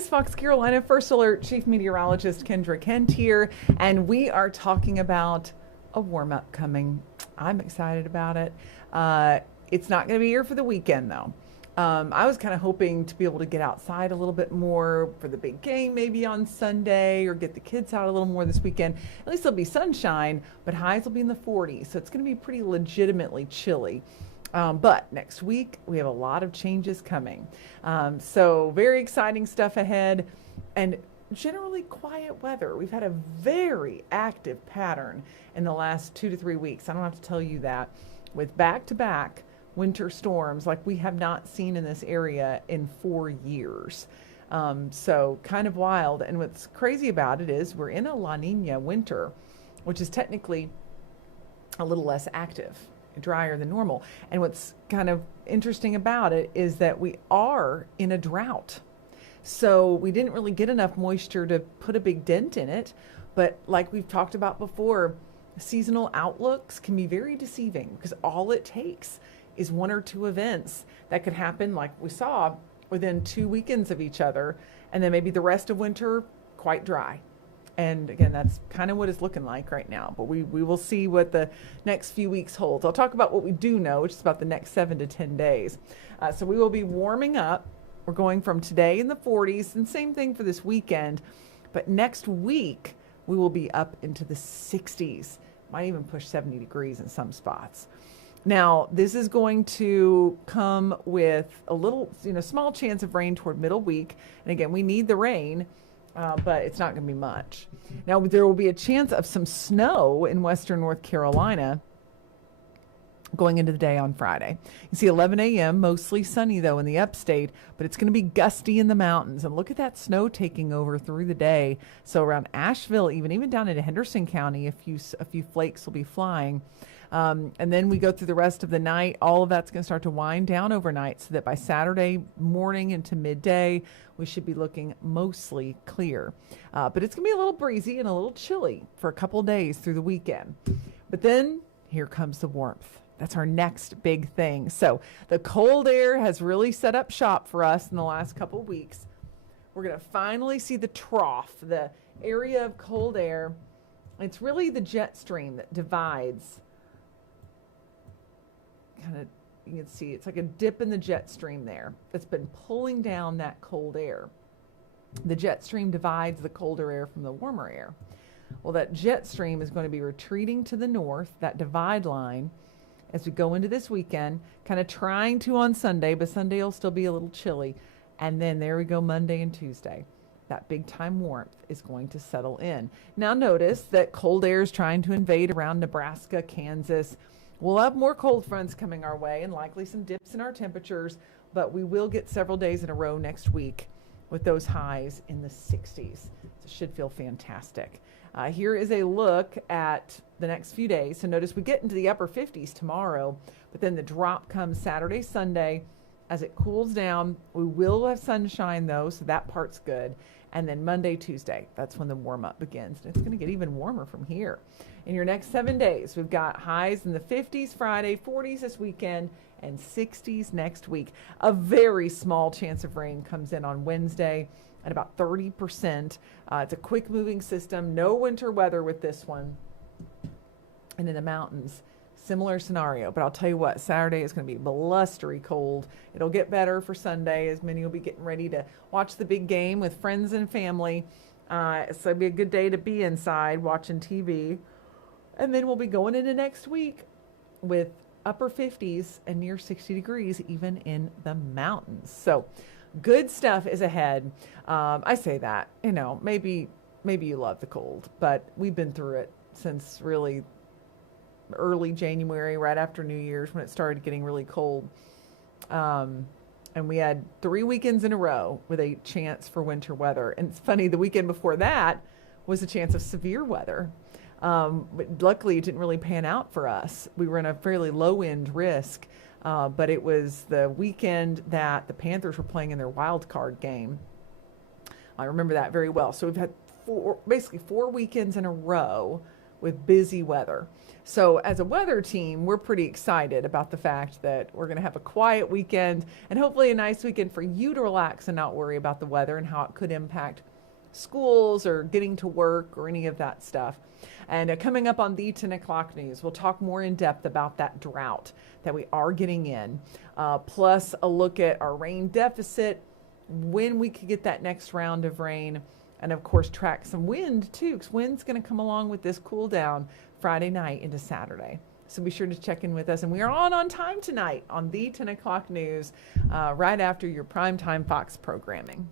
Skies, Fox Carolina First Alert Chief Meteorologist Kendra Kent here, and we are talking about a warm up coming. I'm excited about it. It's not going to be here for the weekend though. I was kind of hoping to be able to get outside a little bit more for the big game, maybe on Sunday, or get the kids out a little more this weekend. At least there'll be sunshine, but highs will be in the 40s, so it's going to be pretty legitimately chilly. But next week, we have a lot of changes coming. So very exciting stuff ahead and generally quiet weather. We've had a very active pattern in the last 2 to 3 weeks. I don't have to tell you that, with back-to-back winter storms like we have not seen in this area in 4 years. So kind of wild. And what's crazy about it is we're in a La Nina winter, which is technically a little less active, drier than normal. And what's kind of interesting about it is that we are in a drought. So we didn't really get enough moisture to put a big dent in it. But like we've talked about before, seasonal outlooks can be very deceiving because all it takes is 1 or 2 events that could happen, like we saw, within 2 weekends of each other, and then maybe the rest of winter quite dry. And again, that's kind of what it's looking like right now, but we will see what the next few weeks holds. I'll talk about what we do know, which is about the next 7 to 10 days. So we will be warming up. We're going from today in the 40s, and same thing for this weekend, but next week we will be up into the 60s, might even push 70 degrees in some spots. Now, this is going to come with a little, small chance of rain toward middle week. And again, we need the rain, but it's not going to be much. Now, there will be a chance of some snow in western North Carolina going into the day on Friday. You see 11 a.m., mostly sunny, though, in the upstate, but it's going to be gusty in the mountains. And look at that snow taking over through the day. So around Asheville, even down into Henderson County, a few flakes will be flying. And then we go through the rest of the night. All of that's going to start to wind down overnight so that by Saturday morning into midday, we should be looking mostly clear. But it's going to be a little breezy and a little chilly for a couple days through the weekend. But then here comes the warmth. That's our next big thing. So the cold air has really set up shop for us in the last couple weeks. We're going to finally see the trough, the area of cold air. It's really the jet stream that divides. You can see it's like a dip in the jet stream there that's been pulling down that cold air. The jet stream divides the colder air from the warmer air. Well, that jet stream is going to be retreating to the north, that divide line, as we go into this weekend, kind of trying to on Sunday, but Sunday will still be a little chilly. And then there we go, Monday and Tuesday. That big time warmth is going to settle in. Now notice that cold air is trying to invade around Nebraska, Kansas. We'll have more cold fronts coming our way and likely some dips in our temperatures, but we will get several days in a row next week with those highs in the 60s. So it should feel fantastic. Here is a look at the next few days. So notice we get into the upper 50s tomorrow, but then the drop comes Saturday, Sunday. As it cools down, we will have sunshine though, so that part's good. And then Monday, Tuesday, that's when the warm up begins. And it's going to get even warmer from here. In your next 7 days, we've got highs in the 50s Friday, 40s this weekend, and 60s next week. A very small chance of rain comes in on Wednesday at about 30%. It's a quick moving system, no winter weather with this one. And in the mountains, similar scenario, but I'll tell you what, Saturday is going to be blustery cold. It'll get better for Sunday as many will be getting ready to watch the big game with friends and family. So it'll be a good day to be inside watching TV. And then we'll be going into next week with upper 50s and near 60 degrees, even in the mountains. So good stuff is ahead. I say that, maybe you love the cold, but we've been through it since really early January, right after New Year's, when it started getting really cold. And we had 3 weekends in a row with a chance for winter weather. And it's funny, the weekend before that was a chance of severe weather. But luckily, it didn't really pan out for us. We were in a fairly low-end risk, but it was the weekend that the Panthers were playing in their wild card game. I remember that very well. So we've had basically 4 weekends in a row with busy weather. So as a weather team, we're pretty excited about the fact that we're going to have a quiet weekend and hopefully a nice weekend for you to relax and not worry about the weather and how it could impact schools or getting to work or any of that stuff. And coming up on the 10 o'clock news, we'll talk more in depth about that drought that we are getting in, plus a look at our rain deficit, when we could get that next round of rain, and of course track some wind too, because wind's going to come along with this cool down Friday night into Saturday. So be sure to check in with us. And we are on time tonight on the 10 o'clock news, right after your primetime Fox programming.